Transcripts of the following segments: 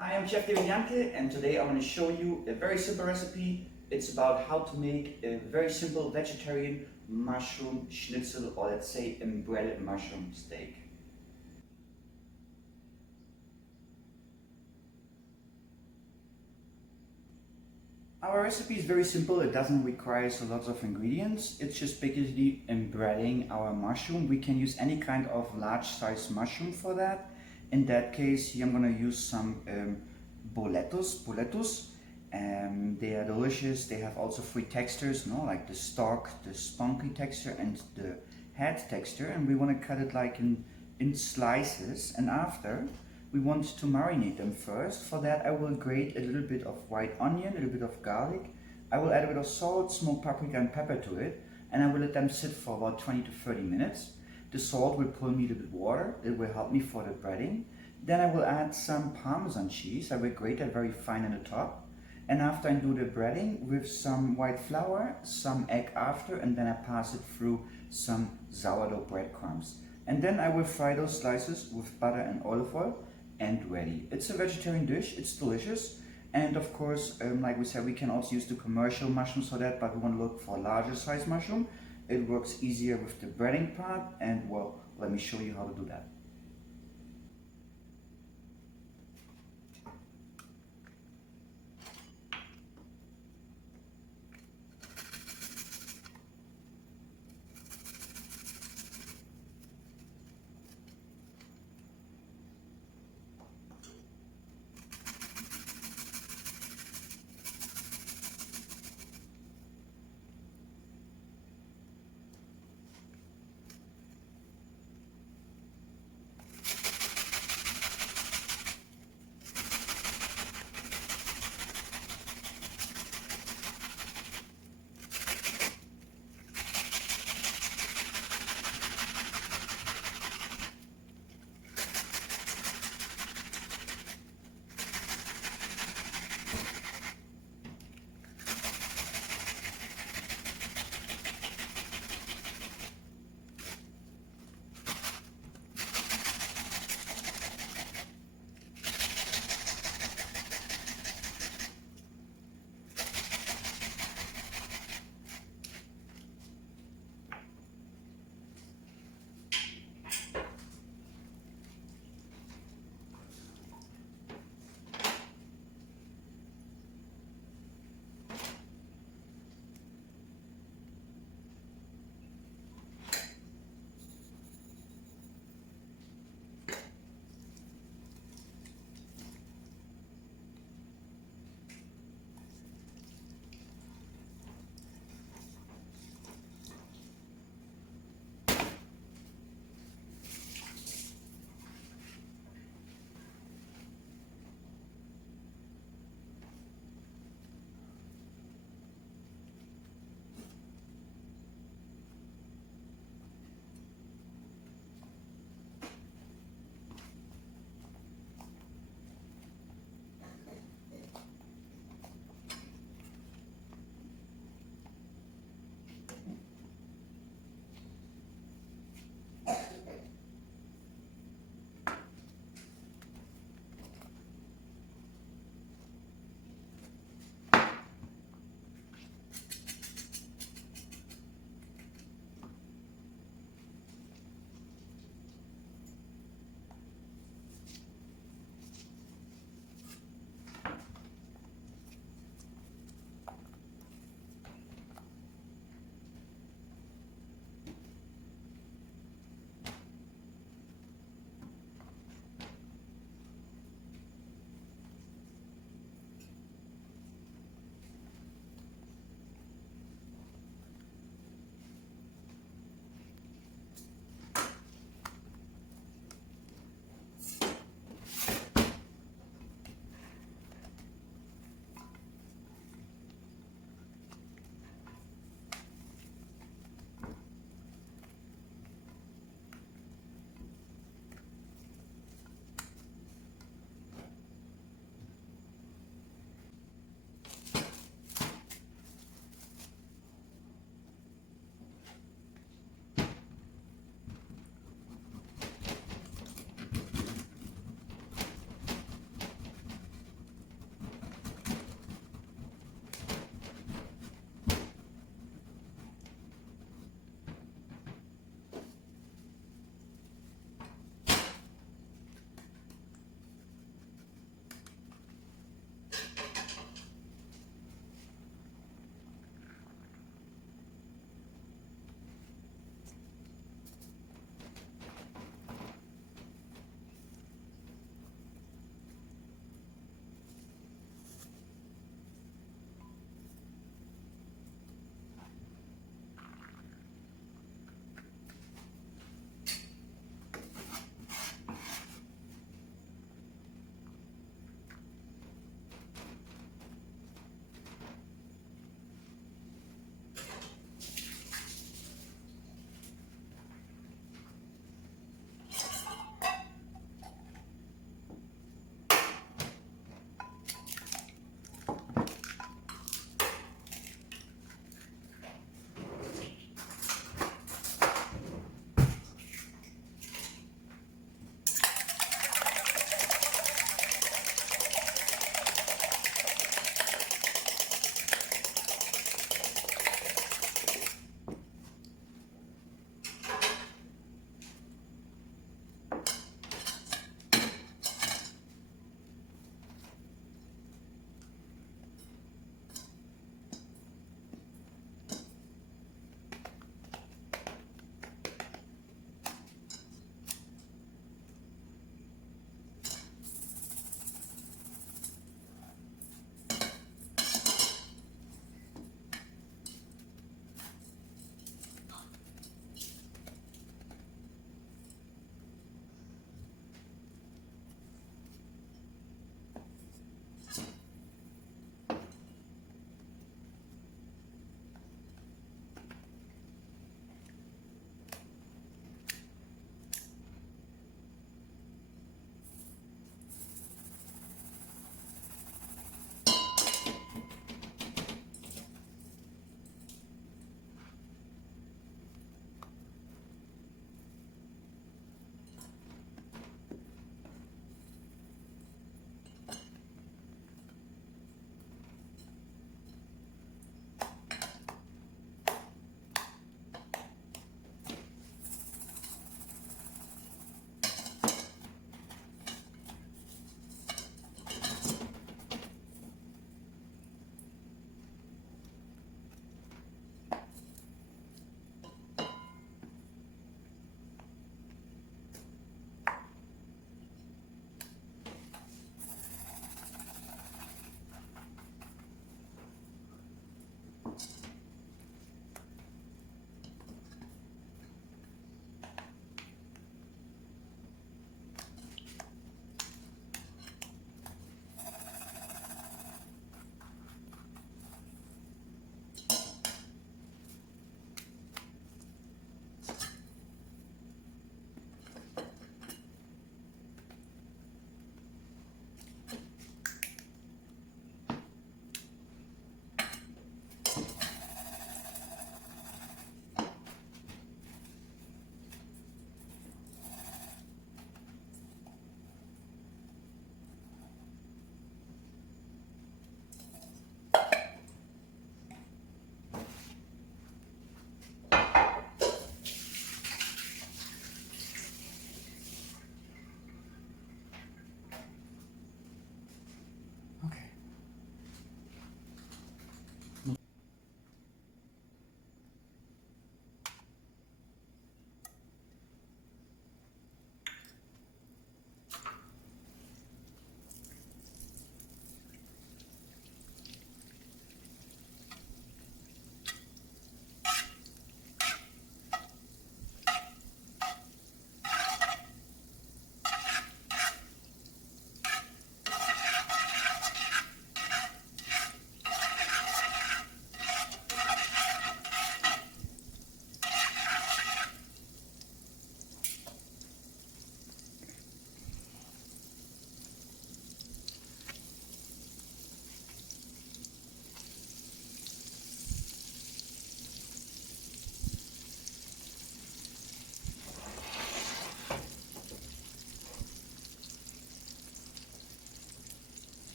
Hi, I'm Chef David Janke, and today I'm going to show you a very simple recipe. It's about how to make a very simple vegetarian mushroom schnitzel, or let's say embedded mushroom steak. Our recipe is very simple. It doesn't require so lots of ingredients. It's just basically embedding our mushroom. We can use any kind of large size mushroom for that. In that case, here I'm going to use some boletus. They are delicious. They have also three textures, no, like the stalk, the spunky texture, and the head texture. And we want to cut it like in slices. And after, we want to marinate them first. For that, I will grate a little bit of white onion, a little bit of garlic. I will add a bit of salt, smoked paprika, and pepper to it, and I will let them sit for about 20 to 30 minutes. The salt will pull me a little bit water. It will help me for the breading. Then I will add some Parmesan cheese. I will grate that very fine in the top. And after I do the breading with some white flour, some egg after, and then I pass it through some sourdough breadcrumbs. And then I will fry those slices with butter and olive oil and ready. It's a vegetarian dish, it's delicious. And of course, like we said, we can also use the commercial mushrooms for that, but we want to look for a larger size mushroom. It works easier with the breading part, and well, let me show you how to do that.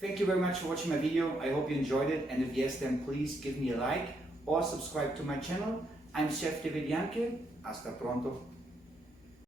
Thank you very much for watching my video. I hope you enjoyed it, and if yes, then please give me a like or subscribe to my channel. I'm Chef David Janke. Hasta pronto.